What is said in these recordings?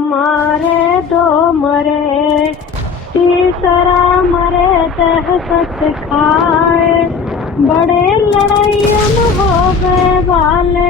मारे दो मरे, तीसरा मरे तह सत खाए, बड़े लड़ाइयन हो गए वाले,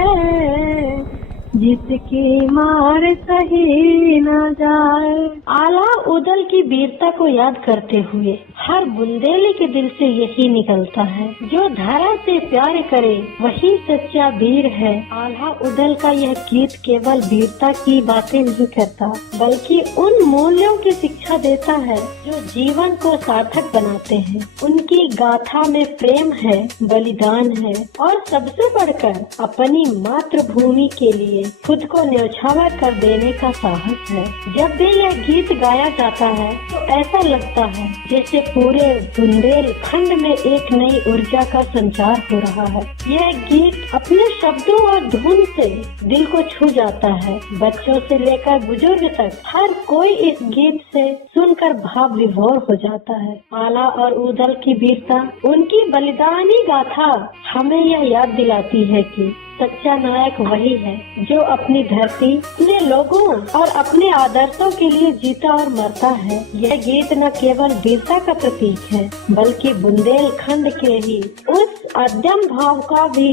जिसकी मार सही न जाए। आला उदल की वीरता को याद करते हुए हर बुंदेली के दिल से यही निकलता है, जो धरा से प्यार करे वही सच्चा वीर है। आला उदल का यह गीत केवल वीरता की बातें नहीं करता, बल्कि उन मूल्यों की शिक्षा देता है जो जीवन को सार्थक बनाते हैं। उनकी गाथा में प्रेम है, बलिदान है और सबसे बढ़कर अपनी मातृभूमि के लिए खुद को न्यौछावर कर देने का साहस है। जब भी यह गीत गाया जाता है तो ऐसा लगता है जैसे पूरे बुंदेलखंड में एक नई ऊर्जा का संचार हो रहा है। यह गीत अपने शब्दों और धुन से दिल को छू जाता है। बच्चों से लेकर बुजुर्ग तक हर कोई इस गीत से सुनकर भाव विभोर हो जाता है। आला और उदल की वीरता, उनकी बलिदानी गाथा हमें यह याद दिलाती है कि सच्चा नायक वही है जो अपनी धरती, अपने लोगों और अपने आदर्शों के लिए जीता और मरता है। यह गीत न केवल वीरता का प्रतीक है, बल्कि बुंदेलखंड के ही उस अद्यम भाव का भी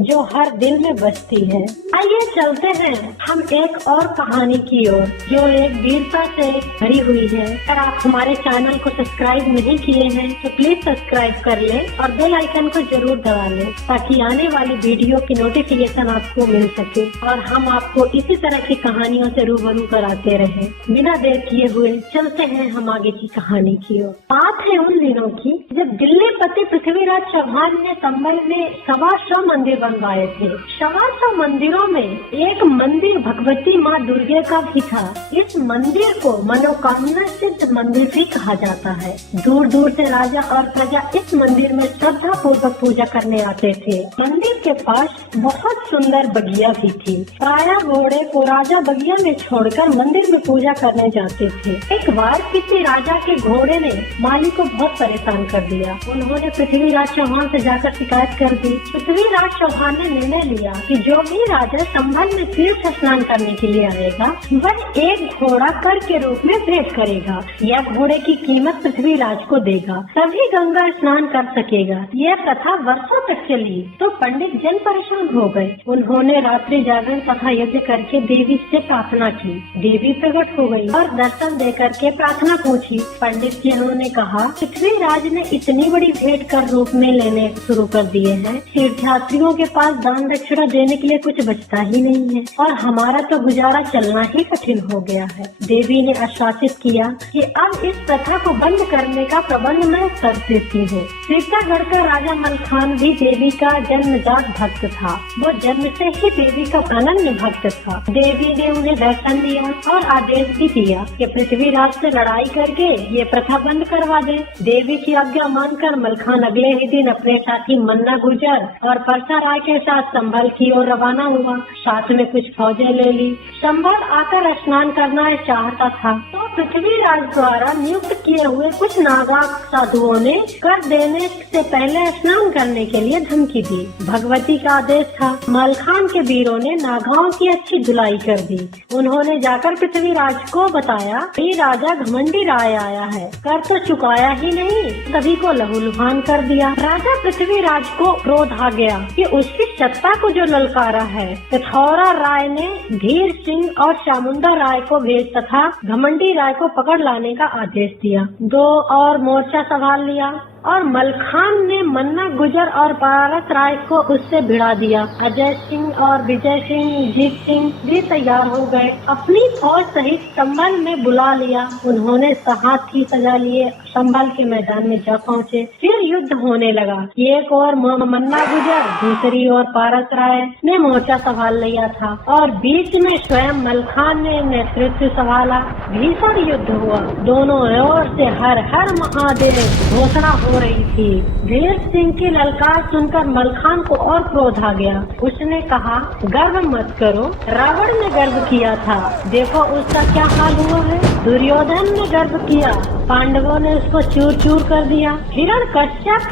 जो हर दिल में बसती है। आइए चलते हैं हम एक और कहानी की ओर जो एक वीरता से भरी हुई है। अगर आप हमारे चैनल को सब्सक्राइब नहीं किए हैं तो प्लीज सब्सक्राइब कर लें और बेल आइकन को जरूर दबा लें, ताकि आने वाली वीडियो की नोटिफिकेशन आपको मिल सके और हम आपको इसी तरह की कहानियों से रूबरू कराते रहे। बिना देर किए हुए चलते हैं हम आगे की कहानी की ओर। बात है उन दिनों की जब दिल्लीपति पृथ्वीराज चौहान ने संभल में 125 मंदिर बनवाए थे। 125 मंदिरों में एक मंदिर भगवती माँ दुर्गे का भी था। इस मंदिर को मनोकामना सिद्ध मंदिर भी कहा जाता है। दूर दूर से राजा और प्रजा इस मंदिर में श्रद्धा पूर्वक पूजा करने आते थे। मंदिर के पास बहुत सुंदर बगिया भी थी। प्रायः घोड़े को राजा बगिया में छोड़कर मंदिर में पूजा करने जाते थे। एक बार किसी राजा के घोड़े ने माली को बहुत परेशान कर दिया। उन्होंने पृथ्वीराज चौहान से जाकर शिकायत कर दी। पृथ्वीराज चौहान ने निर्णय लिया कि जो भी राजा संभल में तीर्थ स्नान करने के लिए आएगा वह एक घोड़ा कर के रूप में भेंट करेगा। यह घोड़े की कीमत पृथ्वीराज को देगा, तभी गंगा स्नान कर सकेगा। यह प्रथा वर्षों तक चली तो पंडित जन परेशान हो गए। उन्होंने रात्रि जागरण तथा यज्ञ करके देवी से प्रार्थना की। देवी प्रकट हो गई और दर्शन दे करके प्रार्थना पूछी। पंडित जनों ने कहा, पृथ्वीराज ने इतनी बड़ी भेंट कर रूप में लेने शुरू कर दिए हैं, तीर्थयात्रियों के पास दान दक्षिणा देने के लिए कुछ बचता ही नहीं है और हमारा तो गुजारा चलना ही कठिन हो गया है। देवी ने आश्वासित किया कि अब इस प्रथा को बंद करने का प्रबंध मैं कर देती हूँ। सीतागढ़ का राजा मलखान भी देवी का जन्मजात भक्त था। वो जन्म से ही देवी का अनन्य भक्त था। देवी ने उन्हें दर्शन दिया और आदेश भी दिया कि पृथ्वीराज से लड़ाई करके ये प्रथा बंद करवा दे। देवी की आज्ञा मानकर मलखान अगले ही दिन अपने साथी मन्ना गुर्जर और परसा राय के साथ संभल की ओर रवाना हुआ। साथ में कुछ फौजें ले ली। संभल आकर स्नान करना चाहता था तो पृथ्वीराज द्वारा नियुक्त किए हुए कुछ नागा साधुओं ने कर देने से पहले स्नान करने के लिए धमकी दी। भगवती का आदेश था। मलखान के वीरों ने नागाओं की अच्छी धुलाई कर दी। उन्होंने जाकर पृथ्वीराज को बताया कि राजा घमंडी राय आया है, कर तो चुकाया ही नहीं, सभी को लहूलुहान कर दिया। राजा पृथ्वीराज को क्रोध आ गया कि उसकी सत्ता को जो ललकारा है। पिथौरा राय ने धीर सिंह और चामुंडा राय को भेज तथा घमंडी राय को पकड़ लाने का आदेश दिया। 2 और मोर्चा संभाल लिया और मलखान ने मन्ना गुजर और पारस राय को उससे भिड़ा दिया। अजय सिंह और विजय सिंह, जीत सिंह भी तैयार हो गए। अपनी फौज सहित संभल में बुला लिया। उन्होंने हाथी सजा लिए संभल के मैदान में जा पहुँचे। फिर युद्ध होने लगा। एक और मन्ना गुजर, दूसरी ओर पारस राय ने मोर्चा संभाल लिया था और बीच में स्वयं मलखान ने नेतृत्व संभाला। भीषण युद्ध हुआ। दोनों ओर से हर हर महादेव घोषणा हो रही थी। धीर सिंह की ललकार सुनकर मलखान को और क्रोध आ गया। उसने कहा, गर्व मत करो, रावण ने गर्व किया था, देखो उसका क्या हाल हुआ है। दुर्योधन ने गर्व किया, पांडवों ने उसको चूर चूर कर दिया। हिरण्यकश्यप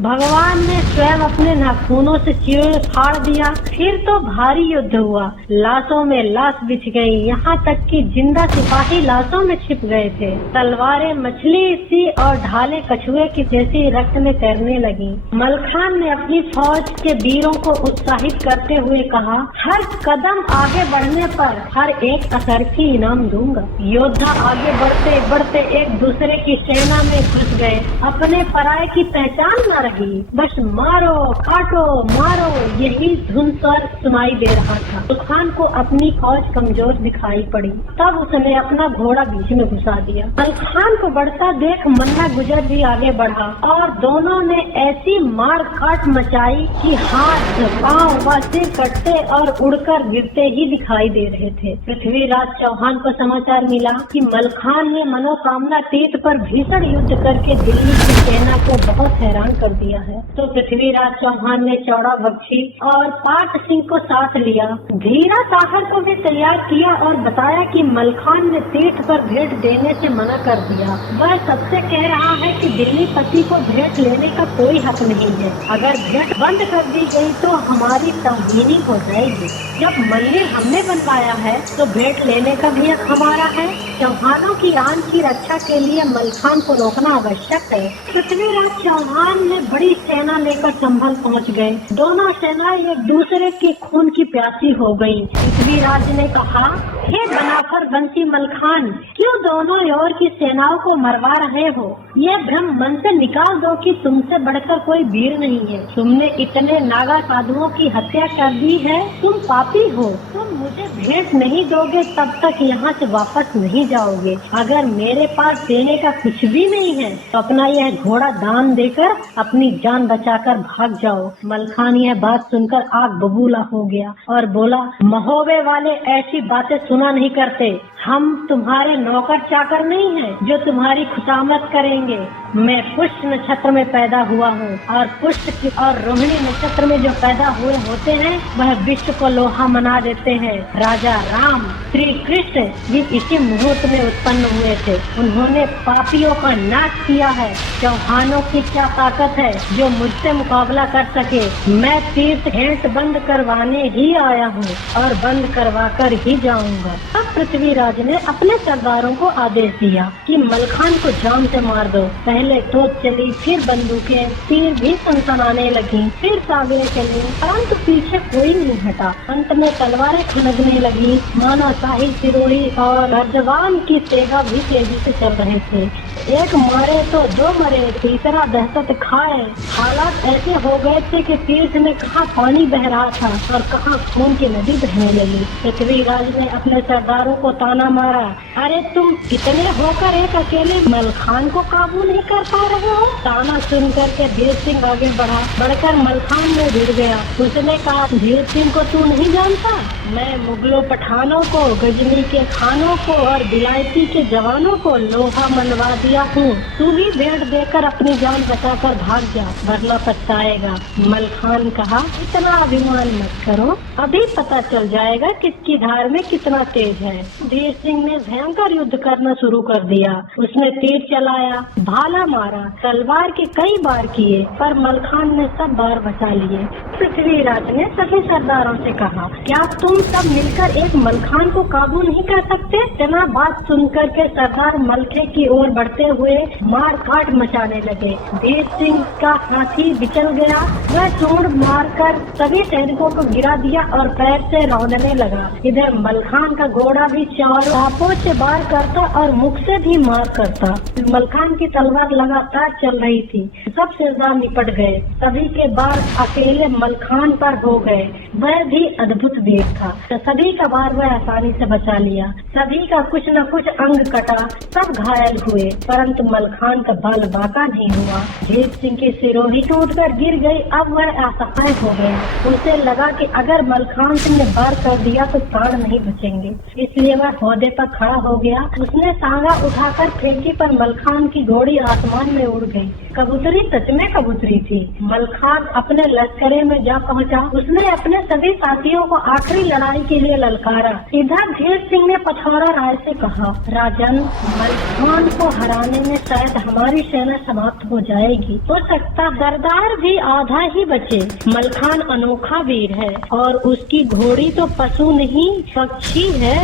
भगवान ने स्वयं अपने नाखूनों से चीरे फाड़ दिया। फिर तो भारी युद्ध हुआ, लाशों में लाश बिछ गई, यहाँ तक कि जिंदा सिपाही लाशों में छिप गए थे। तलवारें मछली सी और ढाले कछुए की जैसी रक्त में तैरने लगी। मलखान ने अपनी फौज के वीरों को उत्साहित करते हुए कहा, हर कदम आगे बढ़ने पर हर एक असरफी इनाम दूंगा। योद्धा आगे बढ़ते बढ़ते एक दूसरे की सेना में घुस गए। अपने पराये की पहचान न रही, बस मारो काटो मारो यही धुन पर सुनाई दे रहा था। मलखान को अपनी फौज कमजोर दिखाई पड़ी, तब उसने अपना घोड़ा बीच में घुसा दिया। मलखान को बढ़ता देख मन्ना गुजर भी आगे बढ़ा और दोनों ने ऐसी मार काट मचाई कि हाथ पांव व सिर कटते और उड़कर गिरते ही दिखाई दे रहे थे। पृथ्वीराज चौहान को समाचार मिला कि मलखान ने मनोकामना तीर्थ पर भीषण युद्ध करके दिल्ली की सेना को बहुत हैरान कर दिया है। तो पृथ्वीराज चौहान ने चौड़ा बख्शी और पाट सिंह को साथ लिया। धीरा साहर को भी तैयार किया और बताया कि मलखान ने तीर्थ पर भेंट देने से मना कर दिया। वह सबसे कह रहा है कि दिल्ली पति को भेंट लेने का कोई हक नहीं है। अगर भेंट बंद कर दी गई तो हमारी तौहीनी हो जाएगी। जब मंदिर हमने बनवाया है तो भेंट लेने का भी हक हमारा है। चौहानों की आन की रक्षा के लिए मलखान को रोकना आवश्यक है। पृथ्वीराज चौहान ने बड़ी सेना लेकर संभल पहुंच गए। दोनों सेनाएं एक दूसरे के खून की प्यासी हो गयी। पृथ्वीराज ने कहा, हे बनाफर बंसी मलखान, क्यों दोनों ओर की सेनाओं को मरवा रहे हो? ये भ्रम मन से निकाल दो कि तुमसे बढ़कर कोई वीर नहीं है। तुमने इतने नागा साधुओं की हत्या कर दी है। तुम पापी हो। तुम मुझे भेंट नहीं दोगे तब तक यहाँ से वापस नहीं जाओगे। अगर मेरे पास देने का कुछ भी नहीं है तो अपना यह घोड़ा दान देकर अपनी जान बचाकर भाग जाओ। मलखान यह बात सुनकर आग बबूला हो गया और बोला, महोबे वाले ऐसी बातें सुना नहीं करते। हम तुम्हारे नौकर चाकर नहीं हैं जो तुम्हारी खुशामद करेंगे। मैं पुष्य नक्षत्र में पैदा हुआ हूँ और पुष्य और रोहिणी नक्षत्र में जो पैदा हुए होते हैं वह विश्व को लोहा मना देते हैं। राजा राम श्री कृष्ण भी इसी मुहूर्त में उत्पन्न हुए थे। उन्होंने पापियों का नाश किया है। चौहानों की क्या ताकत है जो मुझसे मुकाबला कर सके? मैं तीर्थ भेंट बंद करवाने ही आया हूँ और बंद करवा कर ही जाऊंगा। अब पृथ्वीराज ने अपने सरदारों को आदेश दिया कि मलखान को जान से मार दो। पहले तोप चली, फिर बंदूकें, तीर भी सनसनाने लगी, फिर सागरें चली, परंतु पीछे कोई नहीं हटा। अंत में तलवारें खनकने लगी। माना शाही सिरोही और रजवान की सेगा भी तेजी से चल रहे थे। एक मरे तो दो मरे, तीसरा दहशत खाए। हालात ऐसे हो गए थे कि तीर्थ में कहाँ पानी बह रहा था और कहाँ खून की नदी बहने लगी। पृथ्वीराज ने अपने सरदारों को ताना मारा, अरे तुम इतने होकर एक अकेले मलखान को काबू नहीं कर पा रहे हो? ताना सुनकर के धीर सिंह आगे बढ़कर मलखान में भिड़ गया। उसने कहा, धीर सिंह को तू नहीं जानता? मैं मुगलों पठानों को, गजनी के खानों को और बिलायती के जवानों को लोहा मनवा दिया हूँ। तू भी भेंट देकर अपनी जान बचाकर भाग जा, वरना पछताएगा। मलखान कहा, इतना अभिमान मत करो, अभी पता चल जाएगा किसकी धार में कितना तेज है। धीर सिंह ने भयंकर युद्ध करना शुरू कर दिया। उसने तीर चलाया, भाला मारा, तलवार के कई बार किए, पर मलखान ने सब बार बचा लिए। पृथ्वीराज ने सभी सरदारों से कहा, क्या तुम सब मिलकर एक मलखान को काबू नहीं कर सकते? जना बात सुनकर के सरदार मलखे की ओर बढ़ते हुए मार काट मचाने लगे। धीर सिंह का हाथी बिचल गया। वह चोट मारकर सभी सैनिकों को गिरा दिया और पैर से रौंदने लगा। इधर मलखान का घोड़ा भी चारों आपों से वार करता और मुख से भी मार करता। मलखान की तलवार लगातार चल रही थी। सब सरदार निपट गए। सभी के बार अकेले मलखान पर हो गए। वह भी अद्भुत वीर था। तो सभी का बार वह आसानी से बचा लिया। सभी का कुछ न कुछ अंग कटा, सब घायल हुए, परंतु मलखान का बल बाका नहीं हुआ। धीर सिंह की सिरोही टूटकर गिर गई। अब वह असहाय हो गया। उसे लगा कि अगर मलखान सिंह ने वार कर दिया तो प्राण नहीं बचेंगे। इस इसलिए वह ओहदे पर खड़ा हो गया। उसने सांगा उठाकर फेंकी पर मलखान की घोड़ी आसमान में उड़ गई। कबूतरी सच में कबूतरी थी। मलखान अपने लश्करे में जा पहुंचा। उसने अपने सभी साथियों को आखिरी लड़ाई के लिए ललकारा। इधर धीर सिंह ने पछौड़ा राय से कहा, राजन, मलखान को हराने में शायद हमारी सेना समाप्त हो जाएगी। हो सकता सरदार भी आधा ही बचे। मलखान अनोखा वीर है और उसकी घोड़ी तो पशु नहीं पक्षी है,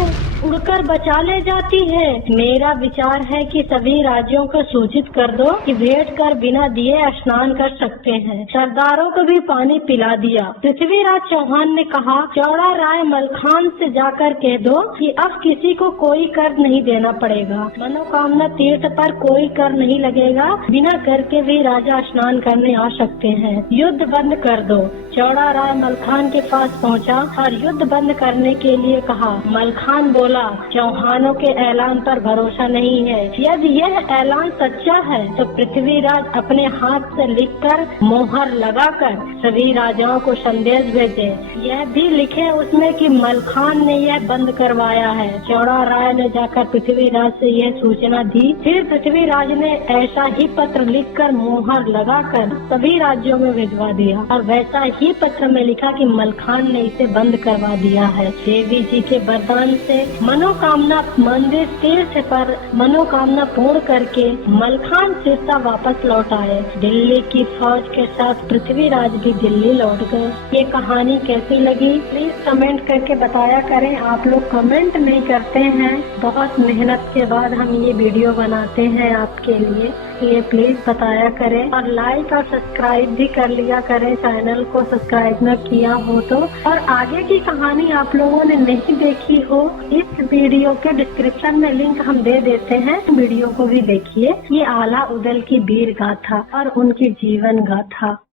उड़कर बचा ले जाती है। मेरा विचार है कि सभी राज्यों को सूचित कर दो कि भेंट कर बिना दिए स्नान कर सकते हैं। सरदारों को भी पानी पिला दिया। पृथ्वीराज चौहान ने कहा, चौड़ा राय मलखान से जाकर कह दो कि अब किसी को कोई कर नहीं देना पड़ेगा। मनोकामना तीर्थ पर कोई कर नहीं लगेगा। बिना कर के भी राजा स्नान करने आ सकते हैं। युद्ध बंद कर दो। चौड़ा राय मलखान के पास पहुंचा और युद्ध बंद करने के लिए कहा। मलखान बोला, चौहानों के ऐलान पर भरोसा नहीं है। यदि यह ऐलान सच्चा है तो पृथ्वीराज अपने हाथ से लिखकर मोहर लगाकर सभी राजाओं को संदेश भेजे। यह भी लिखे उसमें कि मलखान ने यह बंद करवाया है। चौड़ा राय ने जाकर पृथ्वीराज से यह सूचना दी। फिर पृथ्वीराज ने ऐसा ही पत्र लिखकर मोहर लगाकर सभी राज्यों में भिजवा दिया और वैसा ही पत्र में लिखा कि मलखान ने इसे बंद करवा दिया है। देवी जी के वरदान से मनोकामना मंदिर तीर्थ पर मनोकामना पूर्ण करके मलखान सिरसा वापस लौट आए। दिल्ली की फौज के साथ पृथ्वीराज भी दिल्ली लौट गए। ये कहानी कैसी लगी प्लीज कमेंट करके बताया करें। आप लोग कमेंट नहीं करते हैं। बहुत मेहनत के बाद हम ये वीडियो बनाते हैं आपके लिए, ये प्लीज बताया करें और लाइक और सब्सक्राइब भी कर लिया करें। चैनल को सब्सक्राइब न किया हो तो, और आगे की कहानी आप लोगों ने नहीं देखी हो, इस वीडियो के डिस्क्रिप्शन में लिंक हम दे देते हैं, वीडियो को भी देखिए। ये आला उदल की वीर गाथा और उनकी जीवन गाथा।